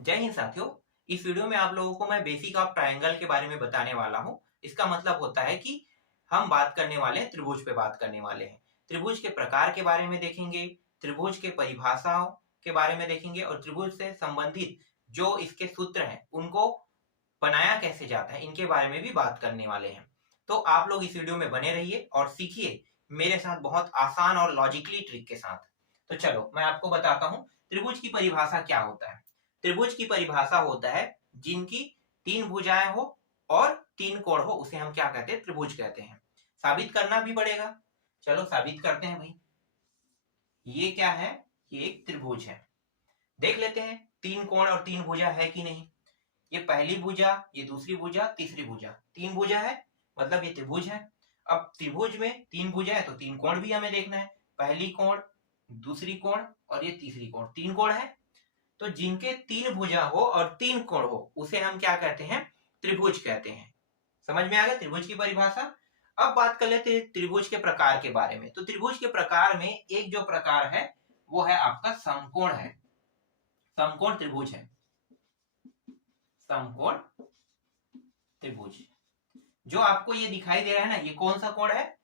जय हिंद साथियों। इस वीडियो में आप लोगों को मैं बेसिक ऑफ ट्रायंगल के बारे में बताने वाला हूं। इसका मतलब होता है कि हम बात करने वाले हैं त्रिभुज पे बात करने वाले हैं। त्रिभुज के प्रकार के बारे में देखेंगे, त्रिभुज के परिभाषाओं के बारे में देखेंगे और त्रिभुज से संबंधित जो इसके सूत्र हैं उनको बनाया कैसे जाता है इनके बारे में भी बात करने वाले हैं। तो आप लोग इस वीडियो में बने रहिए और सीखिए मेरे साथ बहुत आसान और लॉजिकली ट्रिक के साथ। तो चलो मैं आपको बताता हूँ त्रिभुज की परिभाषा क्या होता है। त्रिभुज की परिभाषा होता है जिनकी तीन भुजाएं हो और तीन कोण हो, उसे हम क्या कहते हैं, त्रिभुज कहते हैं। साबित करना भी पड़ेगा, चलो साबित करते हैं भाई। ये क्या है, ये एक त्रिभुज है। देख लेते हैं तीन कोण और तीन भुजा है कि नहीं। ये पहली भुजा, ये दूसरी भुजा, तीसरी भुजा, तीन भुजा है, मतलब ये त्रिभुज है। अब त्रिभुज में तीन भुजा है तो तीन कोण भी हमें देखना है। पहली कोण, दूसरी कोण और ये तीसरी कोण, तीन कोण है। तो जिनके तीन भुजा हो और तीन कोण हो उसे हम क्या कहते हैं, त्रिभुज कहते हैं। समझ में आ गया त्रिभुज की परिभाषा। अब बात कर लेते हैं त्रिभुज के प्रकार के बारे में। तो त्रिभुज के प्रकार में एक जो प्रकार है वो है आपका समकोण है। समकोण त्रिभुज है, समकोण त्रिभुज। जो आपको ये दिखाई दे रहा है ना, ये कौन सा कोण है,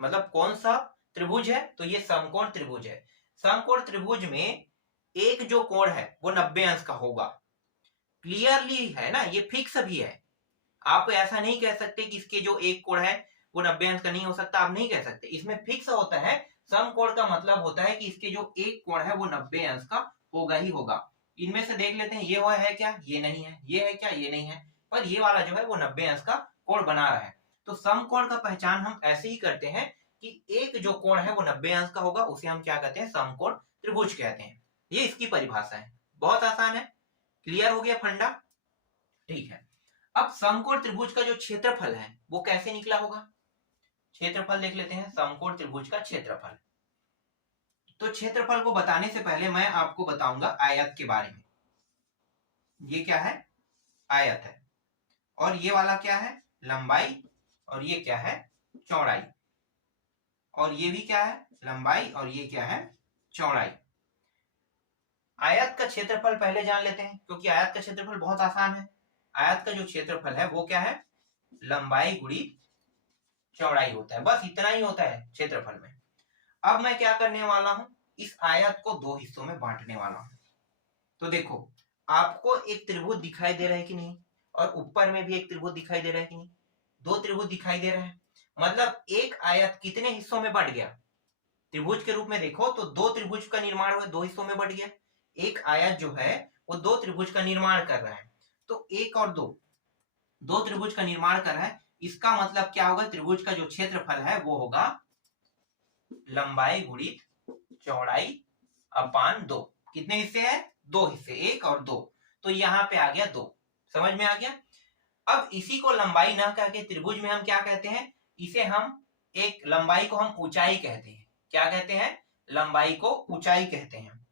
मतलब कौन सा त्रिभुज है, तो ये समकोण त्रिभुज है। समकोण त्रिभुज में एक जो कोण है वो 90 अंश का होगा। क्लियरली है ना, ये फिक्स भी है। आप ऐसा नहीं कह सकते कि इसके जो एक कोण है वो 90 अंश का नहीं हो सकता, आप नहीं कह सकते। इसमें फिक्स होता है। समकोण का मतलब होता है कि इसके जो एक कोण है वो 90 अंश का होगा ही होगा। इनमें से देख लेते हैं, ये वो है क्या, ये नहीं है, ये है क्या, ये नहीं है, पर ये वाला जो है वो 90 अंश का कोण बना रहा है। तो समकोण का पहचान हम ऐसे ही करते हैं कि एक जो कोण है वो 90 अंश का होगा, उसे हम क्या कहते हैं, समकोण त्रिभुज कहते हैं। ये इसकी परिभाषा है, बहुत आसान है। क्लियर हो गया फंडा, ठीक है। अब समकोण त्रिभुज का जो क्षेत्रफल है वो कैसे निकला होगा, क्षेत्रफल देख लेते हैं। समकोण त्रिभुज का क्षेत्रफल, तो क्षेत्रफल को बताने से पहले मैं आपको बताऊंगा आयत के बारे में। ये क्या है, आयत है। और ये वाला क्या है, लंबाई। और ये क्या है, चौड़ाई। और ये भी क्या है, लंबाई। और ये क्या है, चौड़ाई। आयत का क्षेत्रफल पहले जान लेते हैं, क्योंकि आयत का क्षेत्रफल बहुत आसान है। आयत का जो क्षेत्रफल है वो क्या है, लंबाई गुणित चौड़ाई होता है। बस इतना ही होता है क्षेत्रफल में। अब मैं क्या करने वाला हूं, इस आयत को दो हिस्सों में बांटने वाला हूं। तो देखो, आपको एक त्रिभुज दिखाई दे रहा है कि नहीं, और ऊपर में भी एक त्रिभुज दिखाई दे रहा है कि नहीं। दो त्रिभुज दिखाई दे रहे हैं, मतलब एक आयत कितने हिस्सों में बट गया। त्रिभुज के रूप में देखो तो दो त्रिभुज का निर्माण हुआ, दो हिस्सों में बट गया। एक आयत जो है वो दो त्रिभुज का निर्माण कर रहा है। तो एक और दो, दो त्रिभुज का निर्माण कर रहा है। इसका मतलब क्या होगा, त्रिभुज का जो क्षेत्रफल है वो होगा लंबाई गुणित चौड़ाई अपान दो। कितने हिस्से हैं, दो हिस्से, एक और दो। तो यहां पे आ गया दो। समझ में आ गया। अब इसी को लंबाई ना कह के त्रिभुज में हम क्या कहते हैं, इसे हम एक लंबाई को हम ऊंचाई कहते हैं। क्या कहते हैं, लंबाई को ऊंचाई कहते हैं।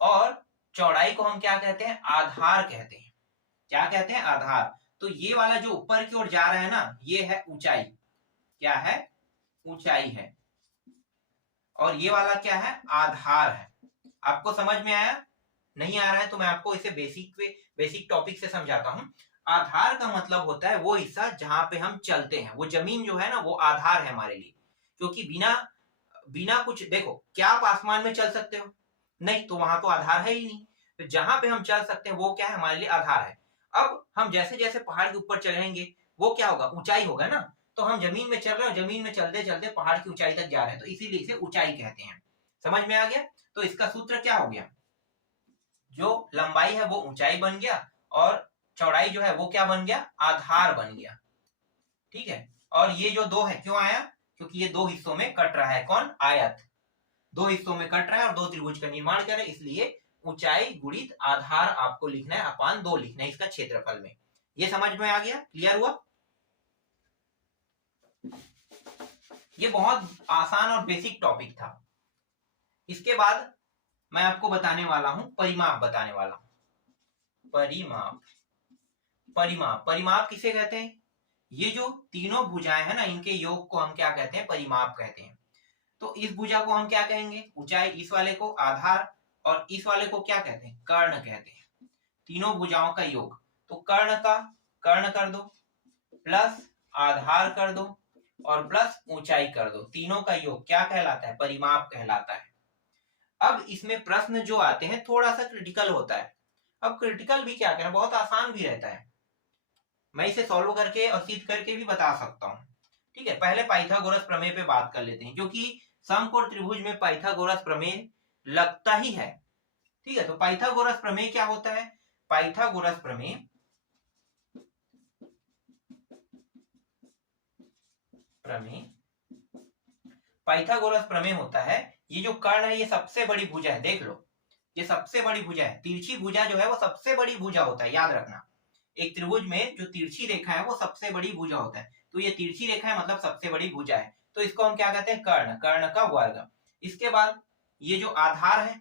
और चौड़ाई को हम क्या कहते हैं, आधार कहते हैं। क्या कहते हैं, आधार। तो ये वाला जो ऊपर की ओर जा रहा है ना, ये है ऊंचाई। क्या है, ऊंचाई है। और ये वाला क्या है, आधार है। आपको समझ में आया, नहीं आ रहा है तो मैं आपको इसे बेसिक टॉपिक से समझाता हूं। आधार का मतलब होता है वो हिस्सा जहां पे हम चलते हैं। वो जमीन जो है ना वो आधार है हमारे लिए, क्योंकि बिना बिना कुछ, देखो क्या आप आसमान में चल सकते हो, नहीं, तो वहां तो आधार है ही नहीं। तो जहां पे हम चल सकते हैं वो क्या है, हमारे लिए आधार है। अब हम जैसे जैसे पहाड़ के ऊपर चढ़ेंगे वो क्या होगा, ऊंचाई होगा ना। तो हम जमीन में चल रहे हैं, जमीन में चलते चलते पहाड़ की ऊंचाई तक जा रहे हैं, तो इसीलिए इसे ऊंचाई कहते हैं। समझ में आ गया। तो इसका सूत्र क्या हो गया, जो लंबाई है वो ऊंचाई बन गया और चौड़ाई जो है वो क्या बन गया, आधार बन गया। ठीक है। और ये जो दो है क्यों आया, क्योंकि ये दो हिस्सों में कट रहा है, कौन, आयत। दो हिस्सों में कट रहा है और दो त्रिभुज का निर्माण कर रहा है, इसलिए ऊंचाई गुणित आधार आपको लिखना है, अपान दो लिखना है इसका क्षेत्रफल में। ये समझ में आ गया, क्लियर हुआ। ये बहुत आसान और बेसिक टॉपिक था। इसके बाद मैं आपको बताने वाला हूं, परिमाप बताने वाला हूं। परिमाप, परिमाप, परिमाप किसे कहते हैं, ये जो तीनों भुजाएं हैं ना इनके योग को हम क्या कहते हैं, परिमाप कहते हैं। तो इस भुजा को हम क्या कहेंगे, ऊंचाई, इस वाले को आधार, और इस वाले को क्या कहते हैं, कर्ण कहते हैं। तीनों भुजाओं का योग, तो कर्ण कर दो प्लस आधार कर दो और प्लस ऊंचाई कर दो, तीनों का योग क्या कहलाता है? परिमाप कहलाता है। अब इसमें प्रश्न जो आते हैं थोड़ा सा क्रिटिकल होता है। अब क्रिटिकल भी क्या कहना, बहुत आसान भी रहता है, मैं इसे सॉल्व करके और सिद्ध करके भी बता सकता हूँ। ठीक है, पहले पाइथागोरस प्रमेय पे बात कर लेते हैं, क्योंकि समकोण त्रिभुज में पाइथागोरस प्रमेय लगता ही है। ठीक है, तो पाइथागोरस प्रमेय क्या होता है? पाइथागोरस प्रमेय पाइथागोरस प्रमेय होता है, ये जो कर्ण है ये सबसे बड़ी भुजा है, देख लो ये सबसे बड़ी भुजा है। तिरछी भुजा जो है वो सबसे बड़ी भुजा होता है, याद रखना। एक त्रिभुज में जो तिरछी रेखा है वो सबसे बड़ी भुजा होता है, तो ये तिरछी रेखा है मतलब सबसे बड़ी भुजा है, तो इसको हम क्या कहते हैं? कर्ण का वर्ग। इसके बाद ये जो आधार है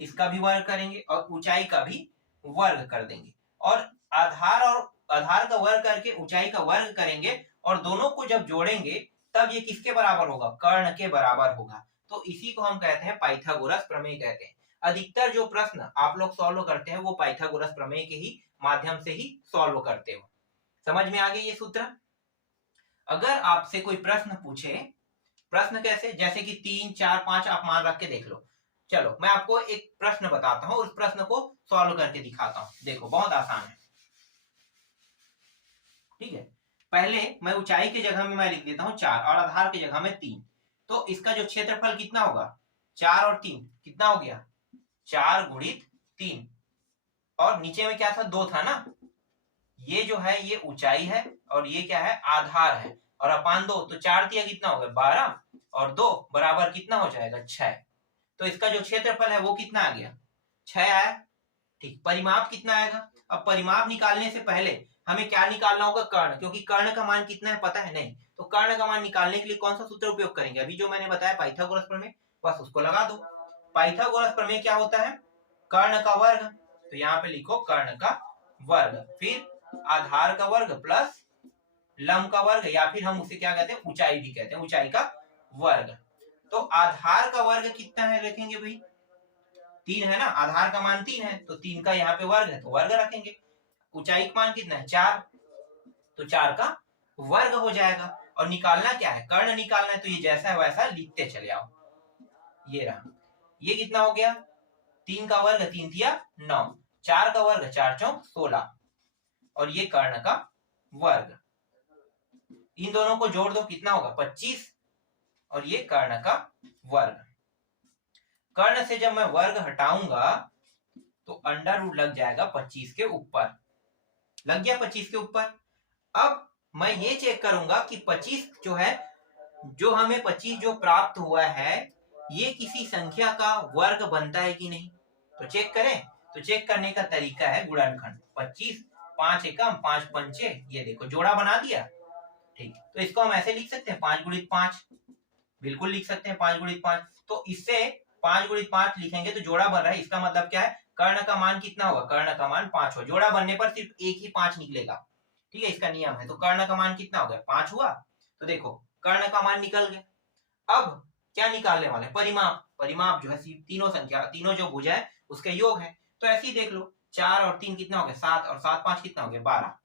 इसका भी वर्ग करेंगे और ऊंचाई का भी वर्ग कर देंगे, और आधार का वर्ग करके ऊंचाई का वर्ग करेंगे, और दोनों को जब जोड़ेंगे तब ये किसके बराबर होगा? कर्ण के बराबर होगा। तो इसी को हम कहते हैं पाइथागोरस प्रमेय कहते हैं। अधिकतर जो प्रश्न आप लोग सॉल्व करते हैं वो पाइथागोरस प्रमेय के ही माध्यम से ही सॉल्व करते हो। समझ में आ गई ये सूत्र? अगर आपसे कोई प्रश्न पूछे, प्रश्न कैसे, जैसे कि 3, 4, 5 आप मान रख के देख लो। चलो मैं आपको एक प्रश्न बताता हूं, उस प्रश्न को सॉल्व करके दिखाता हूं। देखो बहुत आसान है। ठीक है, पहले मैं ऊंचाई की जगह में मैं लिख देता हूं 4 और आधार की जगह में 3। तो इसका जो क्षेत्रफल कितना होगा? 4 और 3 कितना हो गया? 4 गुणित 3, और नीचे में क्या था? 2 था ना। ये जो है ये ऊंचाई है और ये क्या है? आधार है, और अपान 2, तो 4 दिया कितना हो गया? 12, और 2 बराबर कितना हो जाएगा? 6। तो इसका जो क्षेत्रफल है वो कितना आ गया? 6 आया। ठीक, परिमाप कितना आएगा? अब परिमाप निकालने से पहले हमें क्या निकालना होगा? कर्ण, क्योंकि कर्ण का मान कितना है पता है नहीं। तो कर्ण का मान निकालने के लिए कौन सा सूत्र उपयोग करेंगे? अभी जो मैंने बताया पाइथागोरस प्रमेय, बस उसको लगा दो। पाइथागोरस प्रमेय क्या होता है? कर्ण का वर्ग। तो यहाँ पे लिखो कर्ण का वर्ग, फिर आधार का वर्ग प्लस लंब का वर्ग, या फिर हम उसे क्या कहते हैं? ऊंचाई भी कहते हैं, ऊंचाई का वर्ग। तो आधार का वर्ग कितना है रखेंगे भाई? 3 है ना, आधार का मान 3 है, तो 3 का यहाँ पे वर्ग है तो वर्ग रखेंगे। ऊंचाई का मान कितना है? 4, तो 4 का वर्ग हो जाएगा। और निकालना क्या है? कर्ण निकालना है, तो ये जैसा है वैसा लिखते चले आओ। ये रहा, ये कितना हो गया? 3 का वर्ग 3 दिया 9, 4 का वर्ग 4 चौक 16, और ये कर्ण का वर्ग। इन दोनों को जोड़ दो, कितना होगा? 25, और ये कर्ण का वर्ग। कर्ण से जब मैं वर्ग हटाऊंगा तो अंडर रूट लग जाएगा 25 के ऊपर, लग गया 25 के ऊपर। अब मैं ये चेक करूंगा कि 25 जो है, जो हमें 25 जो प्राप्त हुआ है, ये किसी संख्या का वर्ग बनता है कि नहीं। तो चेक करें, तो चेक करने का तरीका है गुणनखंड। 25, 5 एकम 5 पंचे, ये देखो जोड़ा बना दिया। ठीक, तो इसको हम ऐसे लिख सकते हैं 5 गुणित 5, बिल्कुल लिख सकते हैं 5 गुणित 5। तो इससे 5 गुणित 5 लिखेंगे तो जोड़ा बन रहा है, इसका मतलब क्या है? कर्ण का मान कितना होगा? कर्ण का मान 5 हो, जोड़ा बनने पर सिर्फ एक ही 5 निकलेगा। ठीक है, इसका नियम है। तो कर्ण का मान कितना हो गया? 5 हुआ। तो देखो कर्ण का मान निकल गया। अब क्या निकालने वाले? परिमाप। परिमाप जो है तीनों संख्या, तीनों जो भुजा है उसके योग है। तो ऐसे ही देख लो, 4 और 3 कितना हो गया? 7, और 7 5 कितना हो गया? 12,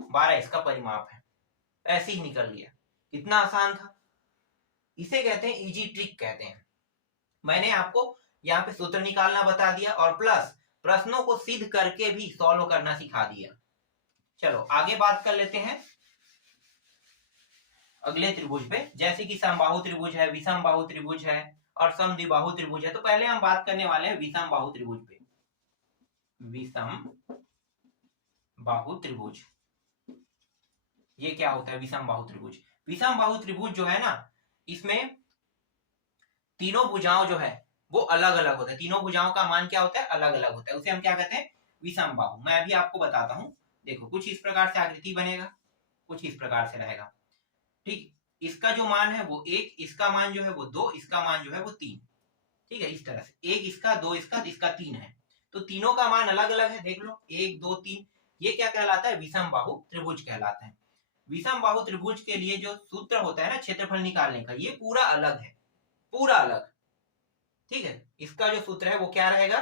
12 इसका परिमाप है। ऐसे ही निकल गया। कितना आसान था। इसे कहते हैं इजी ट्रिक कहते हैं। मैंने आपको यहाँ पे सूत्र निकालना बता दिया और प्लस प्रश्नों को सिद्ध करके भी सॉल्व करना सिखा दिया। चलो आगे बात कर लेते हैं अगले त्रिभुज पे, जैसे कि समबाहु त्रिभुज है, विषम बाहु त्रिभुज है और समद्विबाहु त्रिभुज है। तो पहले हम बात करने वाले हैं विषम बाहु त्रिभुज पे। विषम बाहु त्रिभुज, ये क्या होता है? विषम बाहु त्रिभुज। विषम बाहु त्रिभुज जो है ना, इसमें तीनों भुजाओं जो है वो अलग अलग होता है। तीनों भुजाओं का मान क्या होता है? अलग अलग होता है। उसे हम क्या कहते हैं? विषम बाहु। मैं अभी आपको बताता हूं। देखो कुछ इस प्रकार से आकृति बनेगा, कुछ इस प्रकार से रहेगा। ठीक, इसका जो मान है वो 1, इसका मान जो है वो 2, इसका मान जो है वो 3। ठीक है, इस तरह से 1 इसका, 2 इसका, इसका 3 है। तो तीनों का मान अलग अलग है, देख लो 1 2 3। ये क्या कहलाता है? विषम बाहु त्रिभुज कहलाता है। विषम बाहु त्रिभुज के लिए जो सूत्र होता है ना क्षेत्रफल निकालने का, ये पूरा अलग है, पूरा अलग। ठीक है, इसका जो सूत्र है वो क्या रहेगा?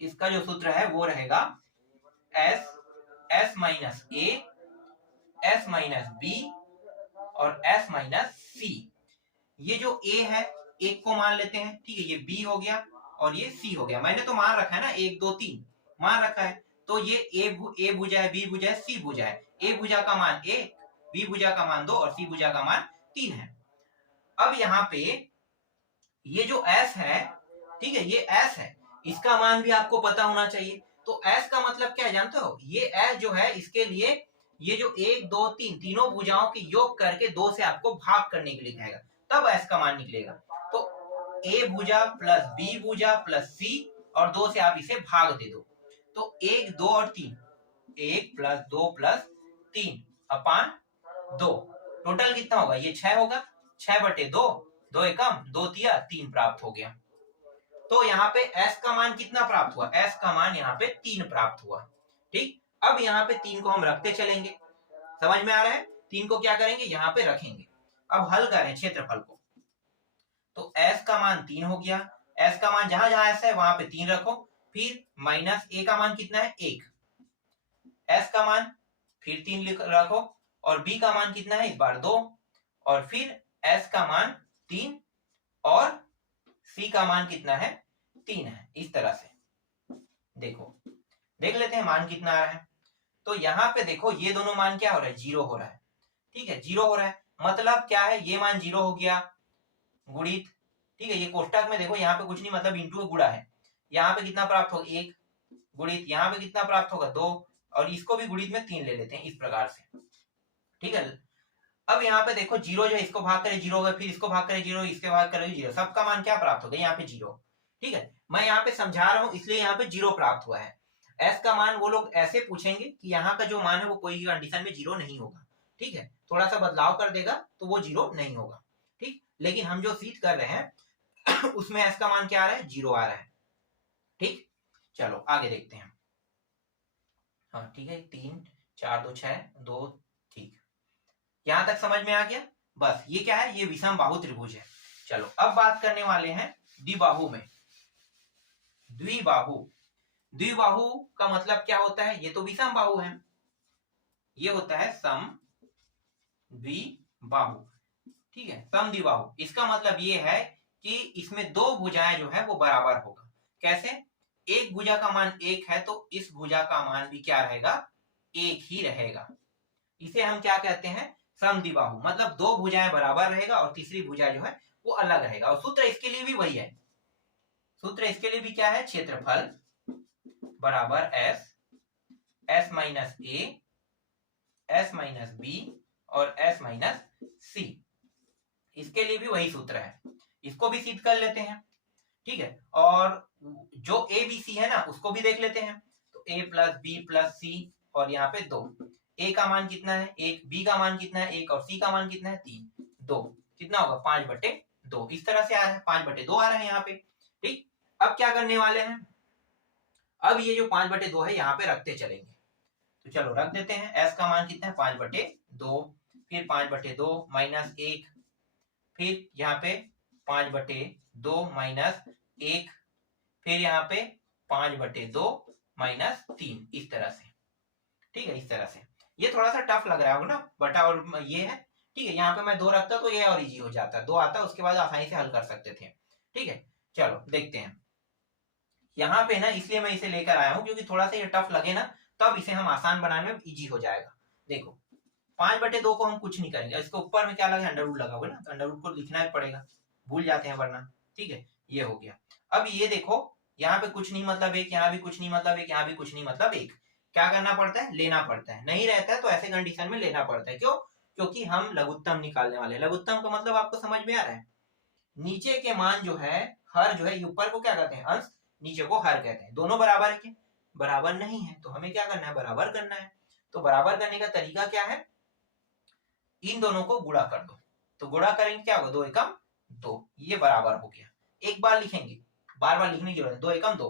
इसका जो सूत्र है वो रहेगा एस माइनस ए, एस माइनस बी और एस माइनस सी। ये जो ए है, एक को मान लेते हैं, ठीक है, ये बी हो गया और ये सी हो गया। मैंने तो मान रखा है ना, 1 2 3 मान रखा है। तो ये ए भुजा है, बी भुजा है, सी भुजा है। ए भुजा का मान 1, बी भुजा का मान 2 और सी भुजा का मान 3 है। अब यहाँ पे ये जो एस है, ठीक है, ये एस है, इसका मान भी आपको पता होना चाहिए। तो एस का मतलब क्या है जानते हो? ये एस जो है, इसके लिए ये जो 1 2 3 तीनों भुजाओं की योग करके 2 से आपको भाग करने के लिए कहेगा, तब एस का मान निकलेगा। तो ए भुजा प्लस बी भुजा प्लस सी और 2 से आप इसे भाग दे दो, तो 1 2 और 3, 1 प्लस 2 प्लस 3 अपान 2, टोटल कितना होगा? ये 6 होगा। 6 बटे 2, 2 एकम 2 तिया 3 प्राप्त हो गया। तो यहाँ पे s का मान कितना प्राप्त हुआ? s का मान यहाँ पे 3 प्राप्त हुआ। ठीक, अब यहाँ पे 3 को हम रखते चलेंगे। समझ में आ रहा है? 3 को क्या करेंगे? यहाँ पे रखेंगे। अब हल करें क्षेत्रफल को, तो s का मान 3 हो गया। s का मान जहां जहां s है वहां पे 3 रखो। फिर माइनस a का मान कितना है? 1। s का मान फिर 3 रखो और b का मान कितना है? इस बार 2 और फिर s का मान 3 और c का मान कितना है? 3 है। इस तरह से देखो, देख लेते हैं मान कितना आ रहा है। तो यहाँ पे देखो, ये दोनों मान क्या हो रहा है? 0 हो रहा है। ठीक है, 0 हो रहा है, मतलब क्या है? ये मान 0 हो गया गुणित, ठीक है, ये कोष्टक में देखो, यहाँ पे कुछ नहीं, मतलब इंटू गुणा है। यहाँ पे कितना प्राप्त होगा? 1 गुणित, यहाँ पे कितना प्राप्त होगा? 2 और इसको भी गुणित में 3 ले लेते हैं, इस प्रकार से। ठीक है, अब यहाँ पे देखो 0 जो है, इसको भाग करे 0 होगा, फिर इसको भाग करे 0, इसके भाग करे 0, सबका मान क्या प्राप्त होगा? यहाँ पे 0। ठीक है, मैं यहाँ पे समझा रहा हूँ इसलिए यहाँ पे 0 प्राप्त हुआ है। s का मान वो लोग ऐसे पूछेंगे कि यहाँ का जो मान है वो कोई कंडीशन में 0 नहीं होगा। ठीक है, थोड़ा सा बदलाव कर देगा तो वो 0 नहीं होगा। ठीक, लेकिन हम जो सीट कर रहे हैं उसमें s का मान क्या आ रहा है? 0 आ रहा है। ठीक, चलो आगे देखते हैं। हाँ ठीक है, 3 4 2 6 2, ठीक, यहां तक समझ में आ गया? बस ये क्या है? ये विषम बाहु त्रिभुज है। चलो अब बात करने वाले हैं द्विबाहु में। द्विबाहु, द्विबाहु का मतलब क्या होता है? ये तो विषम बाहु है, ये होता है सम द्विबाहु। ठीक है, सम द्विबाहु, इसका मतलब ये है कि इसमें दो भुजाएं जो है वो बराबर होगा। कैसे? एक भुजा का मान 1 है तो इस भुजा का मान भी क्या रहेगा? 1 ही रहेगा। इसे हम क्या कहते हैं? समद्विबाहु, मतलब दो भुजाएं बराबर रहेगा और तीसरी भुजा जो है वो अलग रहेगा। और सूत्र इसके लिए भी वही है, सूत्र इसके लिए भी क्या है? क्षेत्रफल बराबर एस माइनस ए, एस माइनस बी और एस माइनस सी। इसके लिए भी वही सूत्र है, इसको भी सिद्ध कर लेते हैं। ठीक है, और जो ए बी सी है ना, उसको भी देख लेते हैं। तो ए प्लस बी प्लस सी और यहाँ पे 2, ए का मान कितना है? 1, बी का मान कितना है? 1 और सी का मान कितना है? 3, 2, कितना होगा? 5/2। इस तरह से आ रहा है, 5/2 आ रहा है यहाँ पे। ठीक, अब क्या करने वाले हैं? अब ये जो 5/2 है यहाँ पे रखते चलेंगे। तो चलो रख देते हैं। एस का मान कितना है? 5/2, फिर 5/2 माइनस 1, फिर यहाँ पे 5/2 माइनस 1, फिर यहाँ पे 5/2 माइनस 3, इस तरह से। ठीक है, इस तरह से। ये थोड़ा सा टफ लग रहा होगा ना, बटा और ये है। ठीक है, यहाँ पे मैं 2 रखता तो ये और इजी हो जाता, 2 आता उसके बाद आसानी से हल कर सकते थे। ठीक है, चलो देखते हैं। यहाँ पे ना इसलिए मैं इसे लेकर आया हूँ क्योंकि थोड़ा सा ये टफ लगे ना, तब इसे हम आसान बनाने में इजी हो जाएगा। देखो 5/2 को हम कुछ नहीं करेंगे, इसके ऊपर में क्या लगा? अंडर रूट लगा होगा ना, तो अंडर रूट को लिखना ही पड़ेगा, भूल जाते हैं वरना। ठीक है, ये हो गया। अब ये देखो, यहाँ पे कुछ नहीं मतलब 1, यहाँ भी कुछ नहीं मतलब 1, यहाँ भी कुछ नहीं मतलब 1। क्या करना पड़ता है? लेना पड़ता है। नहीं रहता है तो ऐसे कंडीशन में लेना पड़ता है। क्यों? क्योंकि हम लघुत्तम निकालने वाले हैं। लघुत्तम का मतलब आपको समझ में आ रहा है? नीचे के मान जो है, हर जो है, ऊपर को क्या कहते हैं? अंश, नीचे को हर कहते हैं। दोनों बराबर है क्या? बराबर नहीं है, तो हमें क्या करना है? बराबर करना है। तो बराबर करने का तरीका क्या है? इन दोनों को गुणा कर दो। तो गुणा करेंगे, क्या होगा? 2 एकम 2, ये बराबर हो गया। एक बार लिखेंगे, बार बार लिखने की जरूरत है। 2 एकम 2।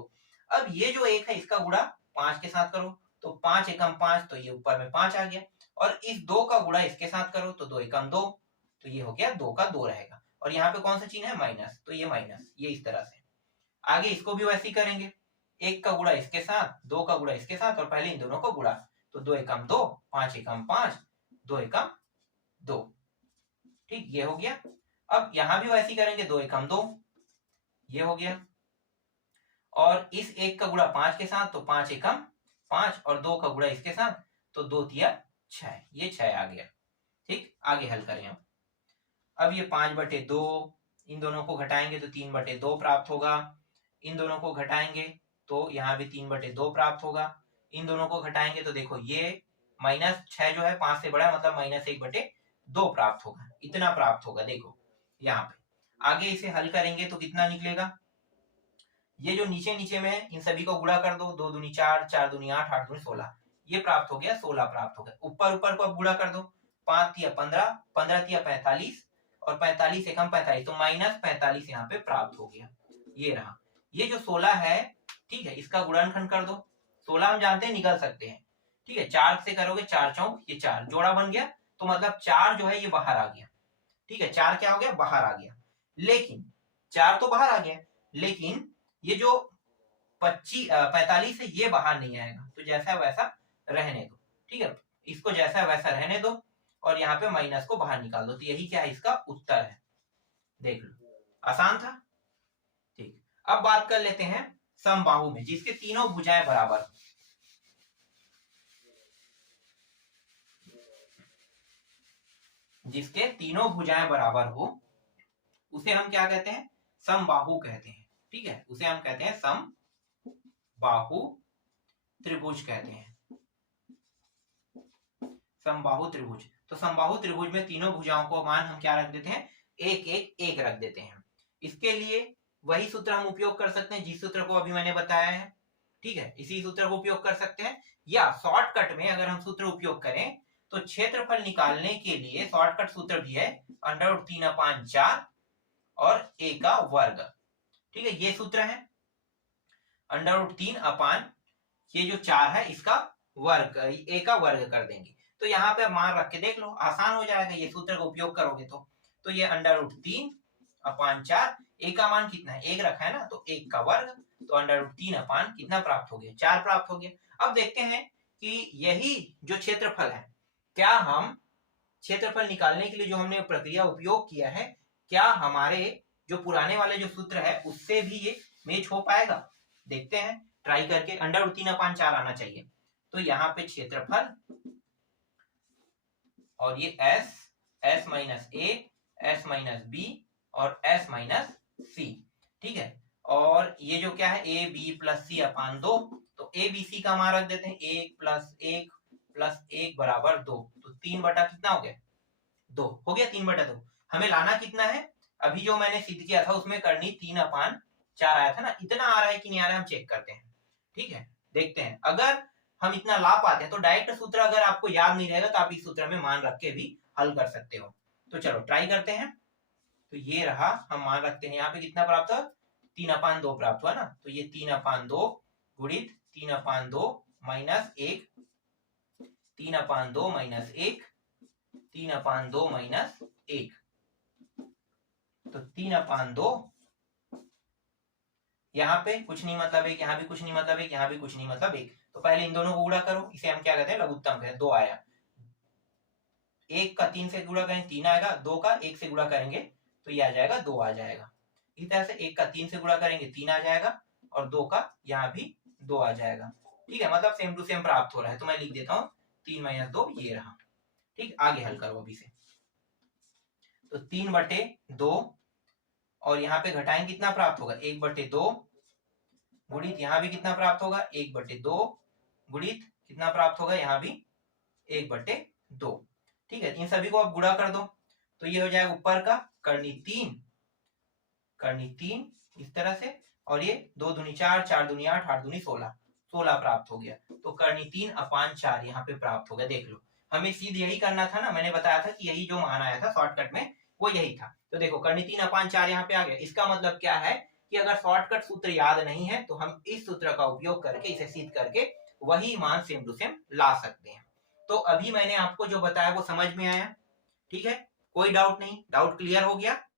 अब ये जो 1 है इसका गुणा 5 के साथ करो, तो 5 एकम 5, तो ये ऊपर में 5 आ गया। और इस 2 का गुणा इसके साथ करो तो 2 एकम 2, तो ये हो गया 2 का 2 रहेगा। और यहाँ पे कौन सा चिन्ह है? माइनस, तो ये माइनस, ये इस तरह से। आगे इसको भी वैसे ही करेंगे। 1 का गुणा इसके साथ, 2 का गुणा इसके साथ, और पहले इन दोनों को गुणा, तो 2 एकम 2, 5 एकम 5, 2 एकम 2। ठीक, ये हो गया। अब यहां भी वैसे ही करेंगे, 2 एकम 2, ये हो गया। और इस 1 का गुणा 5 के साथ, तो 5 एकम 5, और 2 का गुणा इसके साथ, तो 2 तिया 6, ये 6 आ गया। ठीक, आगे हल करें अब ये 5/2, इन दोनों को घटाएंगे तो 3/2 प्राप्त होगा। इन दोनों को घटाएंगे तो यहाँ भी 3/2 प्राप्त होगा। इन दोनों को घटाएंगे तो देखो ये -6 जो है 5 से बड़ा, मतलब -1/2 प्राप्त होगा, इतना प्राप्त होगा। देखो यहाँ पे आगे इसे हल करेंगे तो कितना निकलेगा, ये जो नीचे नीचे में इन सभी को गुणा कर दो, 2 दूनी 4, 4 दूनी 8, 8 दूनी 16, ये प्राप्त हो गया, 16 प्राप्त हो गया। ऊपर ऊपर को अब गुणा कर दो, 5 तिया 15, 15 तिया 45, और 45 एकम 45, तो -45 यहाँ पे प्राप्त हो गया। ये रहा, ये जो 16 है, ठीक है, इसका गुणनखंड कर दो। 16 हम जानते हैं निकल सकते हैं, ठीक है, 4 से करोगे 4 चौक, ये 4 जोड़ा बन गया, तो मतलब 4 जो है ये बाहर आ गया। ठीक है, 4 क्या हो गया, बाहर आ गया। लेकिन 4 तो बाहर आ गया, लेकिन ये जो 45 है ये बाहर नहीं आएगा, तो जैसा वैसा रहने दो। ठीक है, इसको जैसा वैसा रहने दो, और यहाँ पे माइनस को बाहर निकाल दो, तो यही क्या है, इसका उत्तर है। देख लो, आसान था। ठीक, अब बात कर लेते हैं समबाहु में, जिसके तीनों भुजाएं बराबर, जिसके तीनों भुजाएं बराबर हो, उसे हम क्या कहते हैं, समबाहु कहते हैं। ठीक है, उसे हम कहते हैं समबाहु त्रिभुज कहते हैं, समबाहु त्रिभुज। तो समबाहु त्रिभुज में तीनों भुजाओं को मान हम क्या रख देते हैं, 1 1 1 रख देते हैं। इसके लिए वही सूत्र हम उपयोग कर सकते हैं जिस सूत्र को अभी मैंने बताया है। ठीक है, इसी सूत्र को उपयोग कर सकते हैं, या शॉर्टकट में अगर हम सूत्र उपयोग करें तो क्षेत्रफल निकालने के लिए शॉर्टकट सूत्र भी है √3/4 और a का वर्ग। ठीक है, ये सूत्र है √3 ये जो 4 है इसका वर्ग, a का वर्ग कर देंगे। तो यहाँ पे मान रख के देख लो, आसान हो जाएगा, ये सूत्र का उपयोग करोगे तो ये √3/4, a का मान कितना है, 1 रखा है ना, तो 1 का वर्ग, तो √3 कितना प्राप्त हो गया, 4 प्राप्त हो गया। अब देखते हैं कि यही जो क्षेत्रफल है, क्या हम क्षेत्रफल निकालने के लिए जो हमने प्रक्रिया उपयोग किया है, क्या हमारे जो पुराने वाले जो सूत्र है उससे भी ये मैच हो पाएगा। देखते हैं ट्राई करके, √3/4 आना चाहिए। तो यहाँ पे क्षेत्रफल, और ये s minus a, s minus b और s माइनस c। ठीक है, और ये जो क्या है, a b प्लस c अपान 2, तो a b c का मान रख देते हैं, 1 + 1 + 1 = 2, तो 3 बटा कितना हो गया, 2 हो गया, 3/2। हमें लाना कितना है, अभी जो मैंने सिद्ध किया था उसमें करनी 3/4 आया था ना, इतना आ रहा है कि नहीं आ रहा है, हम चेक करते हैं। ठीक है, देखते हैं, अगर हम इतना ला पाते हैं तो डायरेक्ट सूत्र अगर आपको याद नहीं रहेगा तो आप इस सूत्र में मान रख के भी हल कर सकते हो। तो चलो ट्राई करते हैं। तो ये रहा, हम मान रखते हैं, यहाँ पे कितना प्राप्त हुआ, 3/2 प्राप्त हुआ ना, तो ये 3/2 गुणित 3/2 माइनस 1, 3/2 माइनस 1, 3/2 माइनस 1, तो 3/2, यहाँ पे कुछ नहीं मतलब 1, यहाँ भी कुछ नहीं मतलब 1, यहाँ भी कुछ नहीं मतलब 1, तो पहले इन दोनों को गुणा करो, इसे हम क्या कहते हैं, लघुत्तम कहते हैं। 2 आया, 1 का 3 से गुणा करेंगे 3 आएगा, 2 का 1 से गुणा करेंगे तो ये आ जाएगा 2 आ जाएगा। इस तरह से 1 का 3 से गुणा करेंगे 3 आ जाएगा, और 2 का यहाँ भी 2 आ जाएगा। ठीक है, मतलब सेम टू सेम प्राप्त हो रहा है, तो मैं लिख देता हूँ 3 - 2, ये रहा। ठीक, आगे हल करो अभी से, तो 3/2, और यहाँ पे घटाएंगे कितना प्राप्त होगा, 1/2 गुणित यहाँ भी कितना प्राप्त होगा, 1/2 गुणित कितना प्राप्त होगा, यहाँ भी 1/2। ठीक है, इन सभी को आप गुणा कर दो, तो ये हो जाएगा ऊपर का करनी 3 इस तरह से, और ये 2 दूनी 4, 4 दूनी 8, 8 दूनी 16, 16 प्राप्त हो गया। तो करनी 3/4 यहाँ पे प्राप्त हो गया। देख लो, हमें सीध यही करना था ना, मैंने बताया था कि यही जो मान आया था शॉर्टकट में वो यही था। तो देखो करनी 3/4 यहाँ पे आ गया। इसका मतलब क्या है कि अगर शॉर्टकट सूत्र याद नहीं है तो हम इस सूत्र का उपयोग करके, इसे सिद्ध करके वही मान सेम टू सेम ला सकते हैं। तो अभी मैंने आपको जो बताया वो समझ में आया, ठीक है, कोई डाउट नहीं, डाउट क्लियर हो गया।